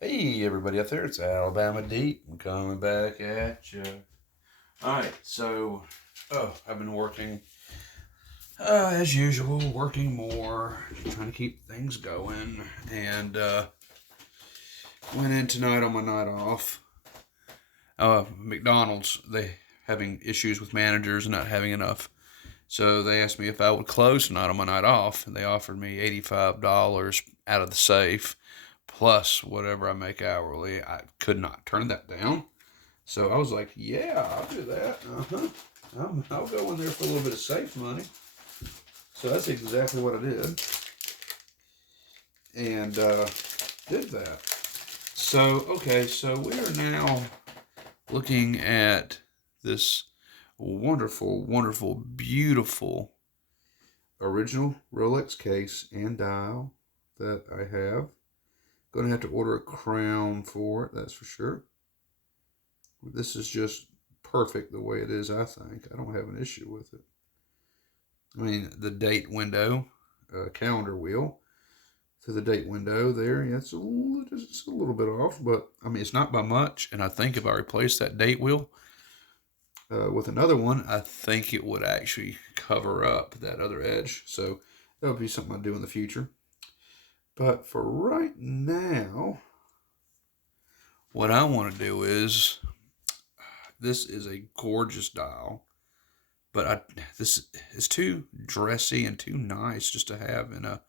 Hey everybody out there, it's Alabama Deep. I'm coming back at you. Alright, I've been working as usual, working more, trying to keep things going, and went in tonight on my night off. McDonald's, they having issues with managers and not having enough. So they asked me if I would close tonight on my night off, and they offered me $85 out of the safe plus whatever I make hourly. I could not turn that down. So I was like, yeah, I'll do that. I'll go in there for a little bit of safe money. So that's exactly what I did. And did that. So we are now looking at this wonderful, wonderful, beautiful original Rolex case and dial that I have. Going to have to order a crown for it, that's for sure. This is just perfect the way it is, I think. I don't have an issue with it. I mean, the date window, calendar wheel, to the date window there, yeah, it's a little bit off, but I mean, it's not by much. And I think if I replace that date wheel with another one, I think it would actually cover up that other edge. So that would be something I'd do in the future. But for right now, what I want to do is this is a gorgeous dial, but this is too dressy and too nice just to have in a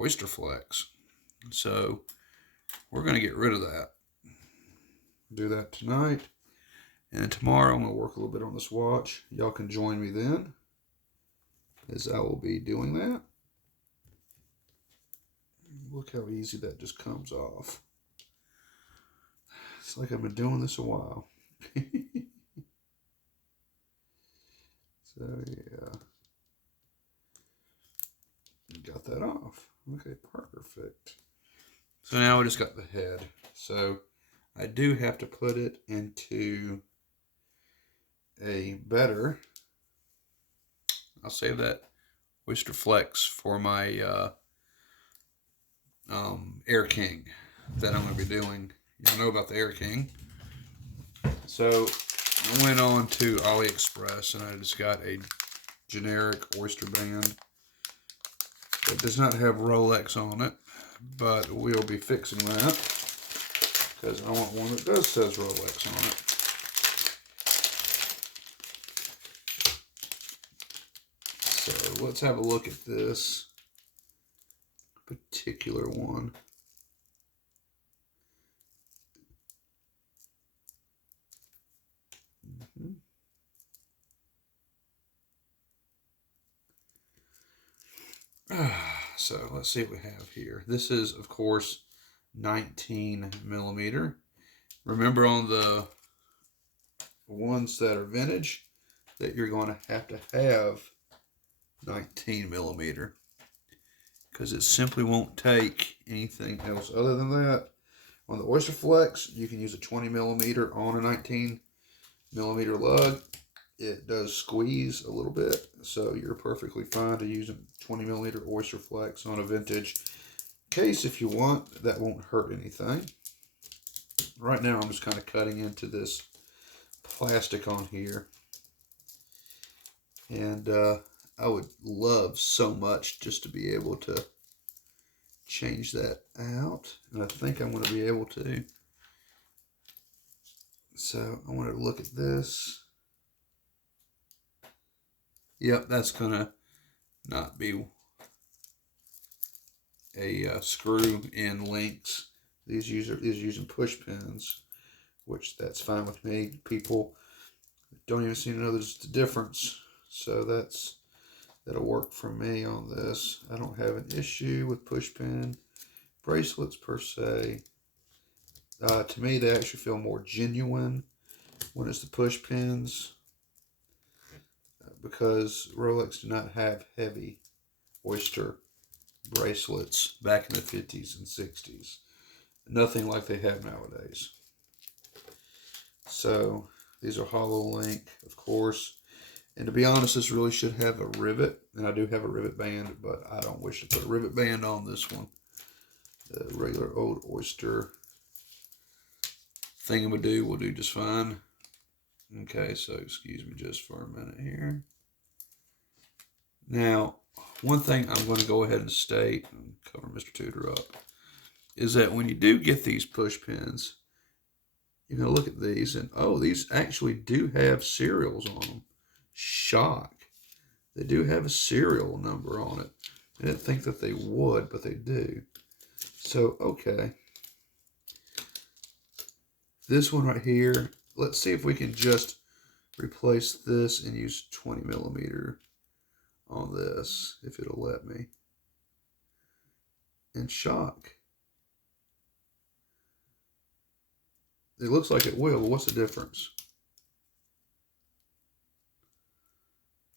Oyster Flex. So we're going to get rid of that. Do that tonight. And then tomorrow I'm going to work a little bit on this watch. Y'all can join me then, as I will be doing that. Look how easy that just comes off. It's like I've been doing this a while. So yeah, got that off. Okay, perfect. So now I just got the head. So I do have to put it into a better. I'll save that Oyster Flex for my Air King that I'm going to be doing. You know about the Air King. So I went on to AliExpress and I just got a generic oyster band that does not have Rolex on it, but we'll be fixing that because I want one that does says Rolex on it. So let's have a look at this particular one. So let's see what we have here. This is, of course, 19 millimeter. Remember on the ones that are vintage that you're going to have 19 millimeter because it simply won't take anything else other than that. On the Oyster Flex, you can use a 20 millimeter on a 19 millimeter lug. It does squeeze a little bit, so you're perfectly fine to use a 20 millimeter Oyster Flex on a vintage case if you want. That won't hurt anything. Right now, I'm just kind of cutting into this plastic on here. And I would love so much just to be able to change that out. And I think I'm going to be able to. So I want to look at this. Yep, that's going to not be a screw in links. These is using push pins, which that's fine with me. People don't even seem to know there's the difference. So that'll work for me on this. I don't have an issue with push pin bracelets per se. To me, they actually feel more genuine when it's the push pins because Rolex did not have heavy oyster bracelets back in the 50s and 60s. Nothing like they have nowadays. So these are hollow link, of course. And to be honest, this really should have a rivet. And I do have a rivet band, but I don't wish to put a rivet band on this one. The regular old oyster thingamadoo will do just fine. Okay, so excuse me just for a minute here. Now, one thing I'm going to go ahead and state, and cover Mr. Tudor up, is that when you do get these push pins, you're going to look at these and, oh, these actually do have serials on them. Shock. They do have a serial number on it. I didn't think that they would, but they do. So, okay. This one right here, let's see if we can just replace this and use 20 millimeter on this, if it'll let me. And shock. It looks like it will, but what's the difference?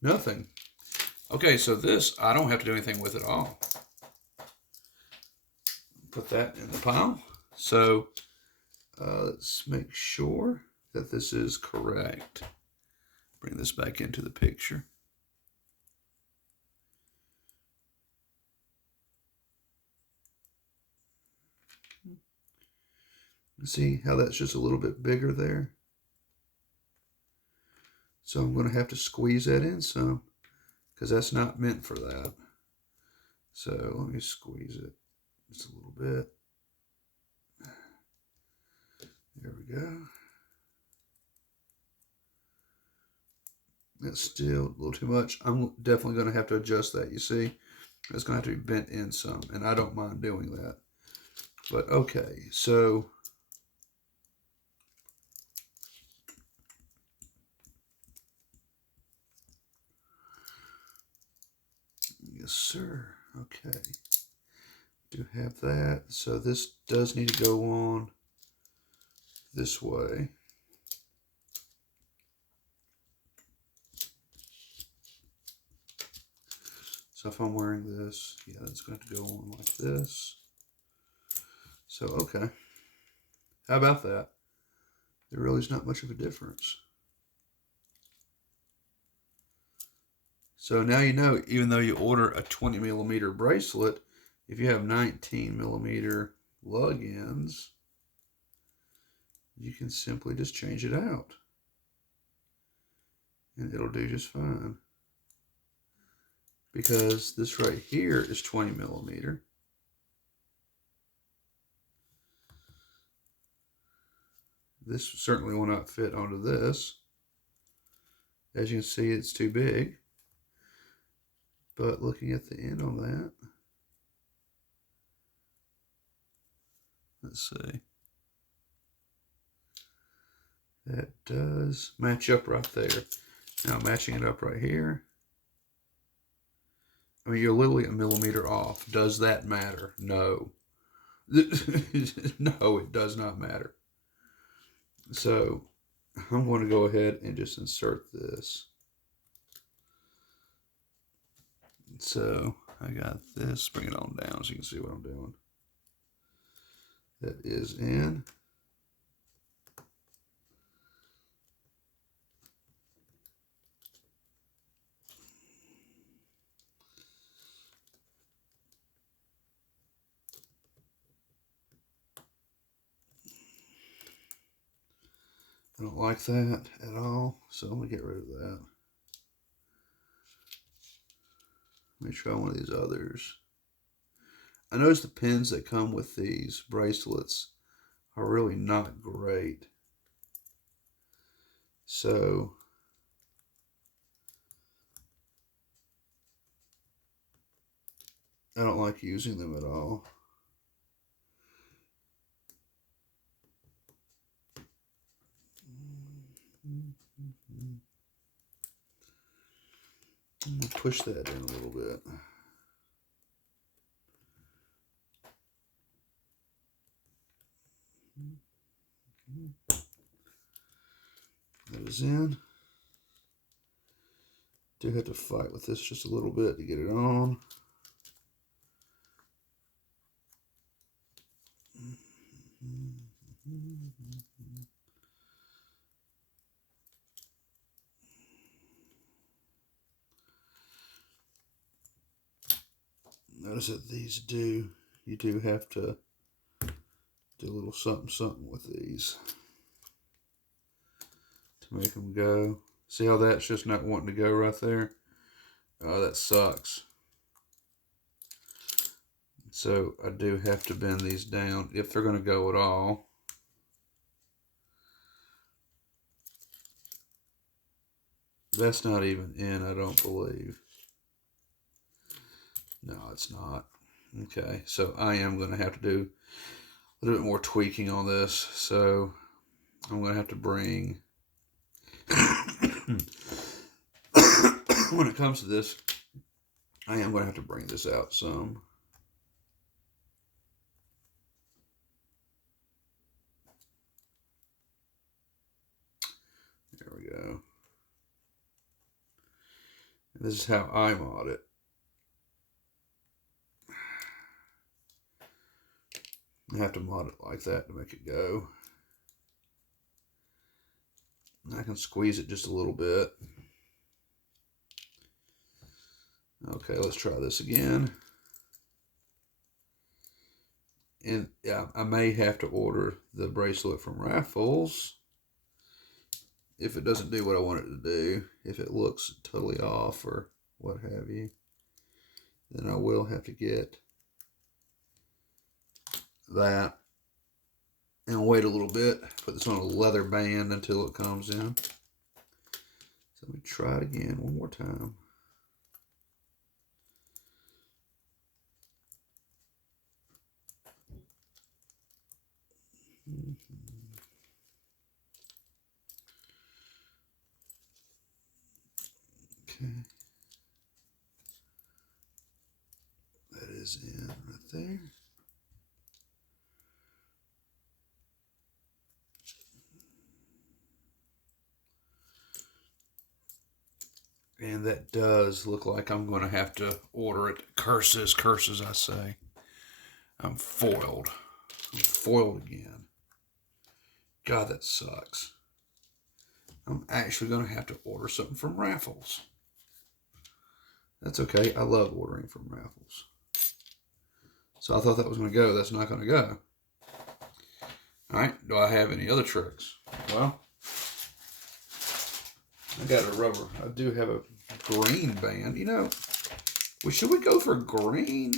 Nothing. Okay, so this, I don't have to do anything with at all. Put that in the pile. So let's make sure that this is correct. Bring this back into the picture. See how that's just a little bit bigger there? So I'm going to have to squeeze that in some, because that's not meant for that. So let me squeeze it just a little bit. There we go. That's still a little too much. I'm definitely going to have to adjust that, you see? It's going to have to be bent in some, and I don't mind doing that. But okay, so yes, sir. Okay. Do have that. So this does need to go on this way. So if I'm wearing this, yeah, that's going to go on like this. So, okay. How about that? There really is not much of a difference. So now you know, even though you order a 20 millimeter bracelet, if you have 19 millimeter lug ends, you can simply just change it out. And it'll do just fine. Because this right here is 20 millimeter. This certainly will not fit onto this. As you can see, it's too big. But looking at the end on that, let's see. That does match up right there. Now matching it up right here. I mean, you're literally a millimeter off. Does that matter? No. No, it does not matter. So I'm going to go ahead and just insert this. So I got this. Bring it on down so you can see what I'm doing. That is in. I don't like that at all, so I'm going to get rid of that. Let me try one of these others. I noticed the pins that come with these bracelets are really not great. So I don't like using them at all. I'm going to push that in a little bit. That is in. Do have to fight with this just a little bit to get it on. Notice that these you do have to do a little something with these. to make them go. See how that's just not wanting to go right there? Oh, that sucks. So I do have to bend these down if they're going to go at all. That's not even in, I don't believe. No, it's not. Okay, so I am going to have to do a little bit more tweaking on this. So I'm going to have to bring, when it comes to this, I am going to have to bring this out some. There we go. And this is how I mod it. I have to mod it like that to make it go. I can squeeze it just a little bit. Okay, let's try this again. And yeah, I may have to order the bracelet from Raffles if it doesn't do what I want it to do. If it looks totally off or what have you, then I will have to get that and wait a little bit. Put this on a leather band until it comes in. So let me try it again one more time. Okay. That is in right there. And that does look like I'm going to have to order it. Curses, curses, I say. I'm foiled. I'm foiled again. God, that sucks. I'm actually going to have to order something from Raffles. That's okay. I love ordering from Raffles. So I thought that was going to go. That's not going to go. All right. Do I have any other tricks? Well, I got a rubber. I do have a green band. You know, should we go for green?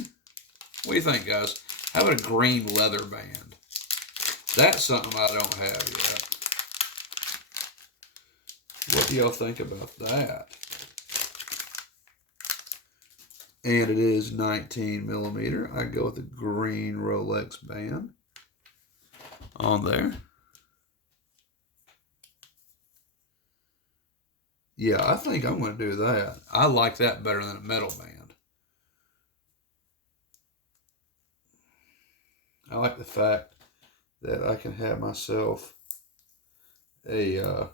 What do you think, guys? How about a green leather band? That's something I don't have yet. What do y'all think about that? And it is 19 millimeter. I go with the green Rolex band on there. Yeah, I think I'm going to do that. I like that better than a metal band. I like the fact that I can have myself a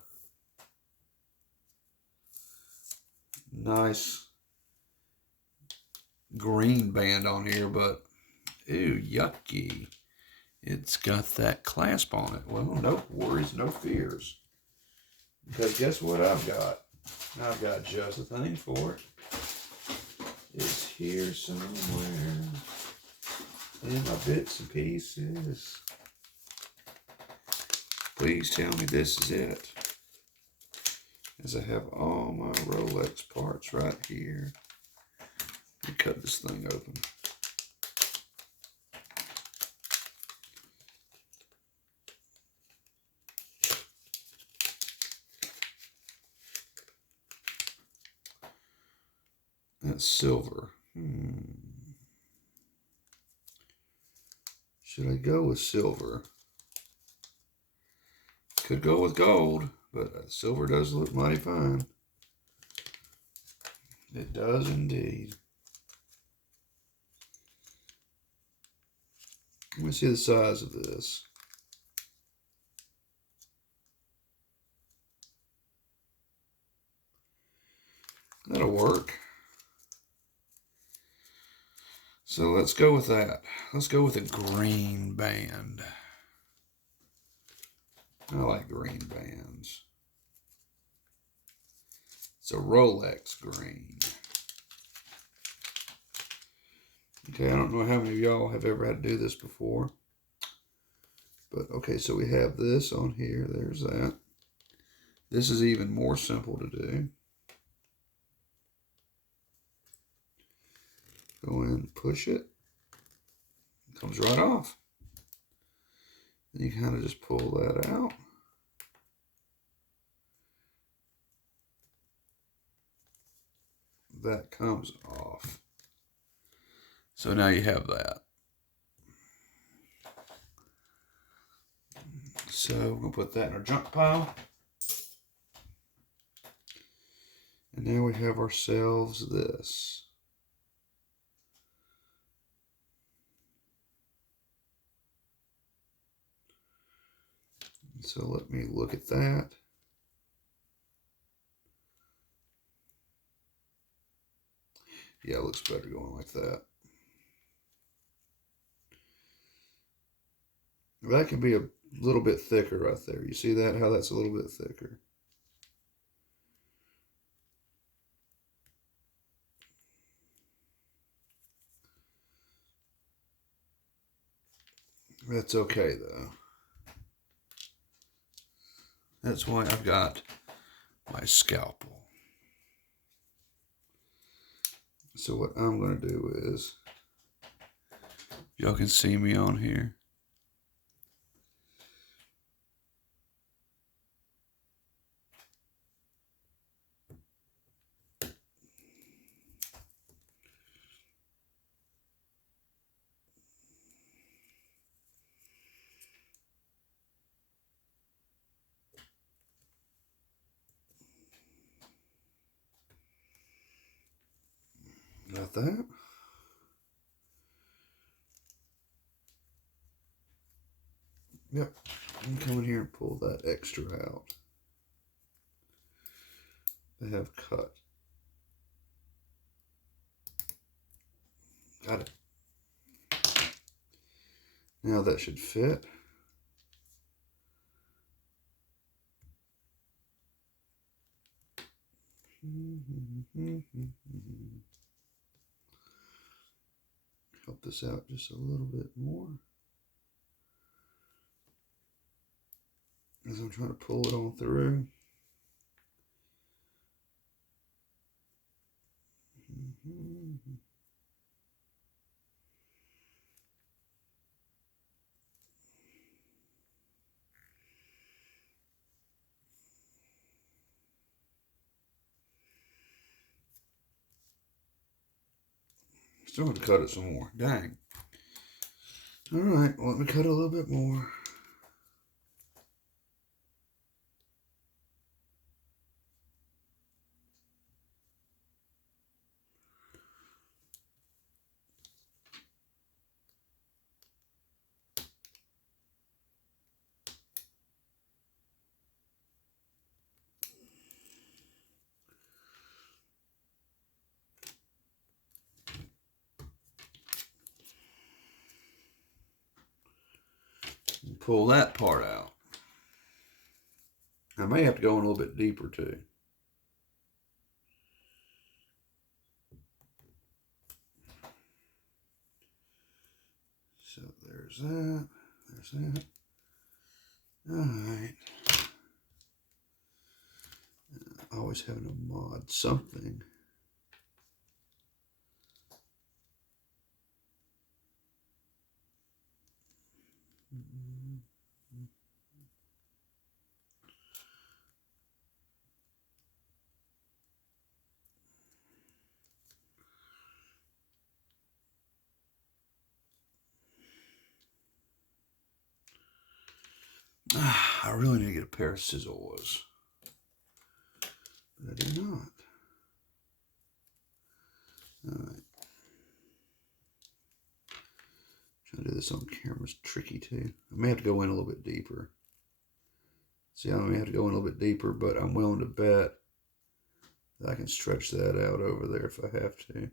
nice green band on here, but ew, yucky. It's got that clasp on it. Well, no worries, no fears. Because guess what I've got? I've got just a thing for it. It's here somewhere in my bits and pieces. Please tell me this is it. As I have all my Rolex parts right here. Let me cut this thing open. That's silver. Should I go with silver? Could go with gold, but silver does look mighty fine. It does indeed. Let me see the size of this. That'll work. So let's go with that. Let's go with a green band. I like green bands. It's a Rolex green. Okay, I don't know how many of y'all have ever had to do this before. But okay, so we have this on here. There's that. This is even more simple to do. Go in, push it. It comes right off. Then you kind of just pull that out. That comes off. So now you have that. So we're going to put that in our junk pile. And now we have ourselves this. So let me look at that. Yeah, it looks better going like that. That can be a little bit thicker right there. You see that? How that's a little bit thicker. That's okay though. That's why I've got my scalpel. So what I'm going to do is, y'all can see me on here. Got that. Yep. I'm coming here and pull that extra out. I have cut. Got it. Now that should fit. Help this out just a little bit more. As I'm trying to pull it on through. Still have to cut it some more. Dang. All right, well, let me cut it a little bit more. Pull that part out. I may have to go in a little bit deeper too. So there's that. There's that. All right. Always having to mod something. I really need to get a pair of scissors, but I do not. All right. Trying to do this on camera is tricky too. I may have to go in a little bit deeper. See, I may have to go in a little bit deeper, but I'm willing to bet that I can stretch that out over there if I have to.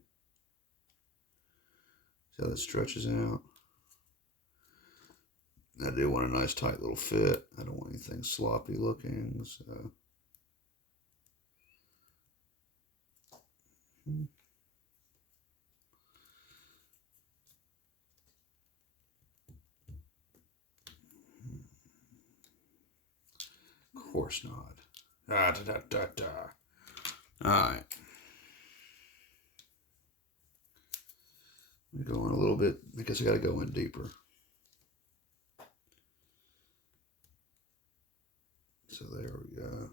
See how that stretches out? I do want a nice tight little fit. I don't want anything sloppy looking, so. Of course not. Ah, da, da, da, da. All right. I'm going a little bit. I guess I got to go in deeper. So there we go.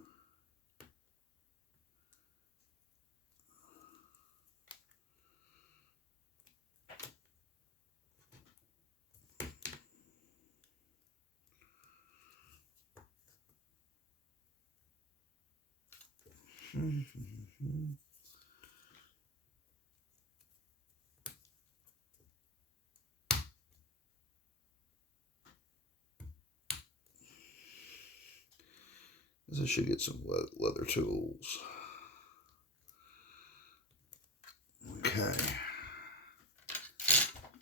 I should get some leather tools. Okay.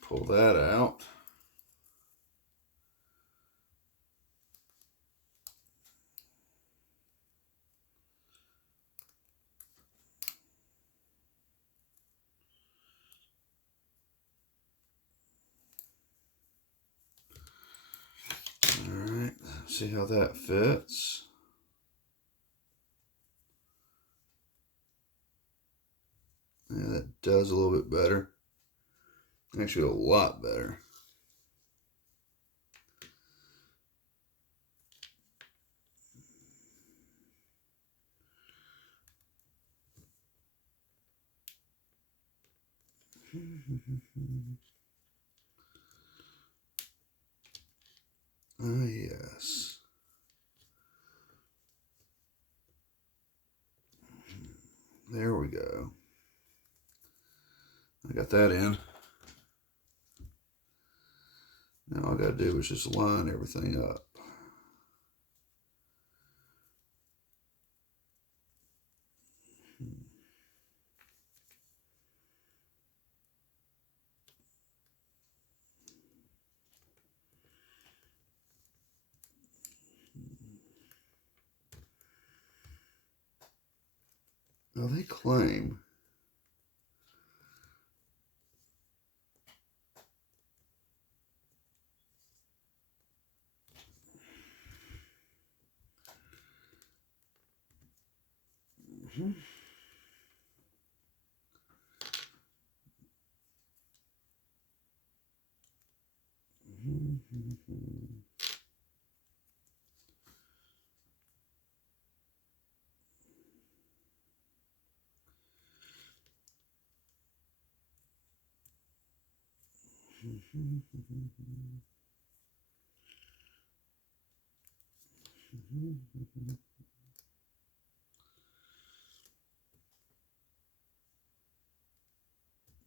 Pull that out. All right. See how that fits. Yeah, that does a little bit better. Actually, a lot better. Ah, yes. There we go. I got that in. Now all I got to do is just line everything up. Now they claim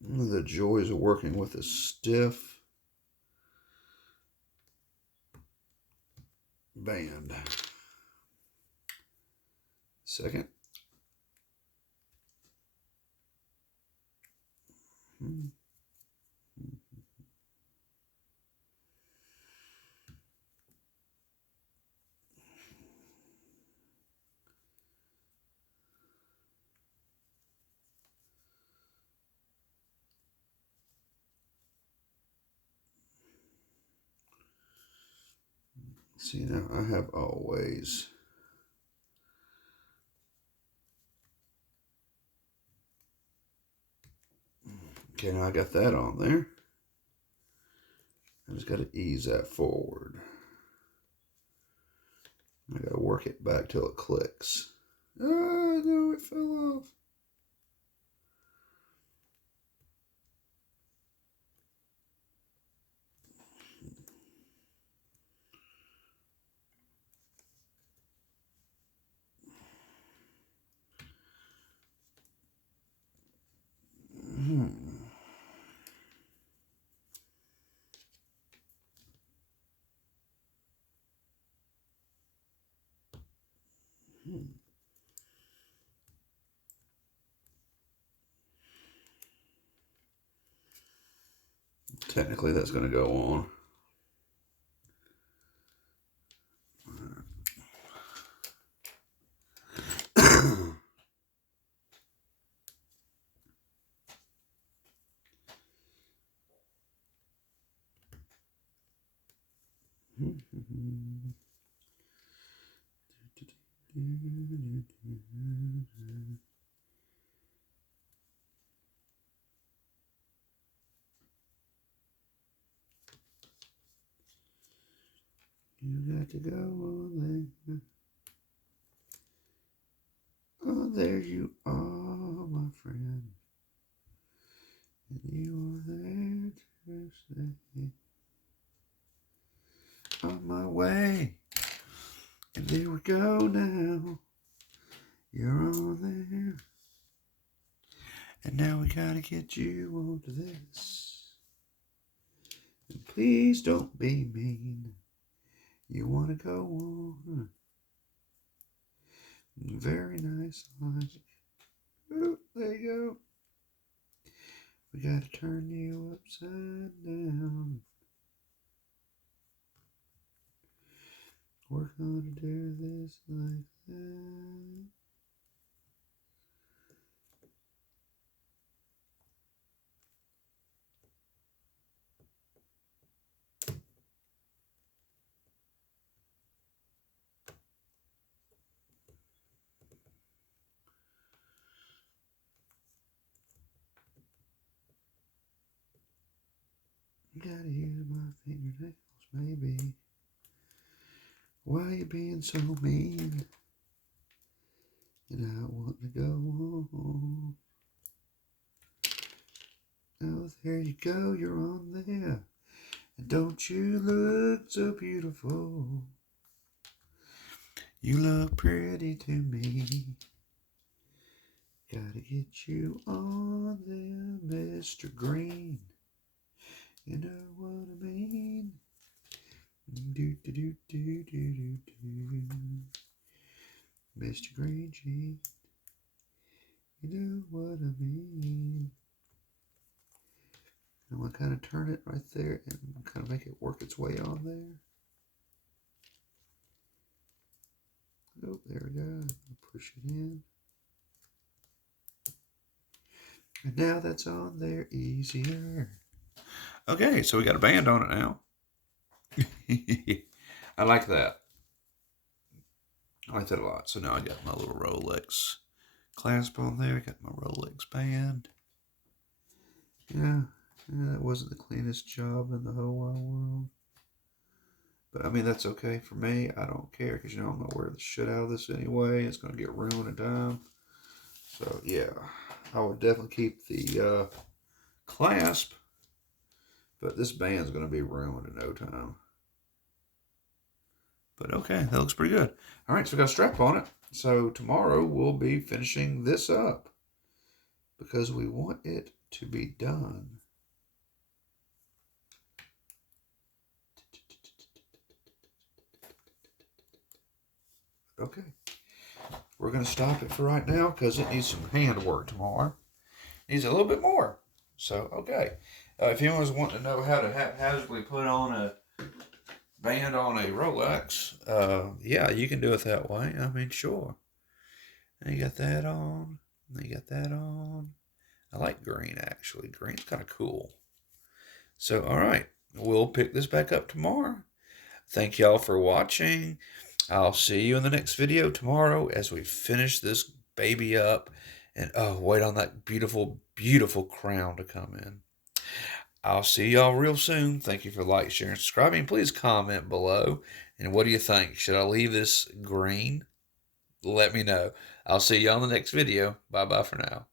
one of the joys of working with a stiff band. Second. See, now I have always okay, now I got that on there. I just got to ease that forward. I got to work it back till it clicks. Oh, no, it fell off. Technically, that's going to go on. You got to go on there. Oh, there you are, my friend. And you are there to stay. On my way. And there we go now. You're on there. And now we gotta get you onto this. And please don't be mean. You wanna go on. Very nice logic. Oh, there you go. We gotta turn you upside down. We're gonna do this like that. You gotta use my fingernails, maybe. Why you being so mean? And I want to go on. Oh, there you go, you're on there. And don't you look so beautiful? You look pretty to me. Gotta get you on there, Mr. Green. You know what I mean? Do do do do do do do. Mr. Green Jean. You know what I mean? I'm gonna kind of turn it right there and kind of make it work its way on there. Oh, there we go. Push it in. And now that's on there easier. Okay, so we got a band on it now. I like that. I like that a lot. So now I got my little Rolex clasp on there. I got my Rolex band. Yeah, that wasn't the cleanest job in the whole wide world. But I mean, that's okay for me. I don't care because, you know, I'm going to wear the shit out of this anyway. It's going to get ruined in time. So, yeah, I would definitely keep the clasp. But this band's going to be ruined in no time. But okay, that looks pretty good. All right, so we got a strap on it. So tomorrow we'll be finishing this up because we want it to be done. Okay, we're going to stop it for right now because it needs some hand work tomorrow. It needs a little bit more. So, okay. If anyone's wanting to know how to haphazardly put on a band on a Rolex, yeah, you can do it that way. I mean, sure. And you got that on. And you got that on. I like green, actually. Green's kind of cool. So, all right. We'll pick this back up tomorrow. Thank y'all for watching. I'll see you in the next video tomorrow as we finish this baby up. And, oh, wait on that beautiful, beautiful crown to come in. I'll see y'all real soon. Thank you for liking, sharing, subscribing. Please comment below. And what do you think? Should I leave this green? Let me know. I'll see y'all in the next video. Bye-bye for now.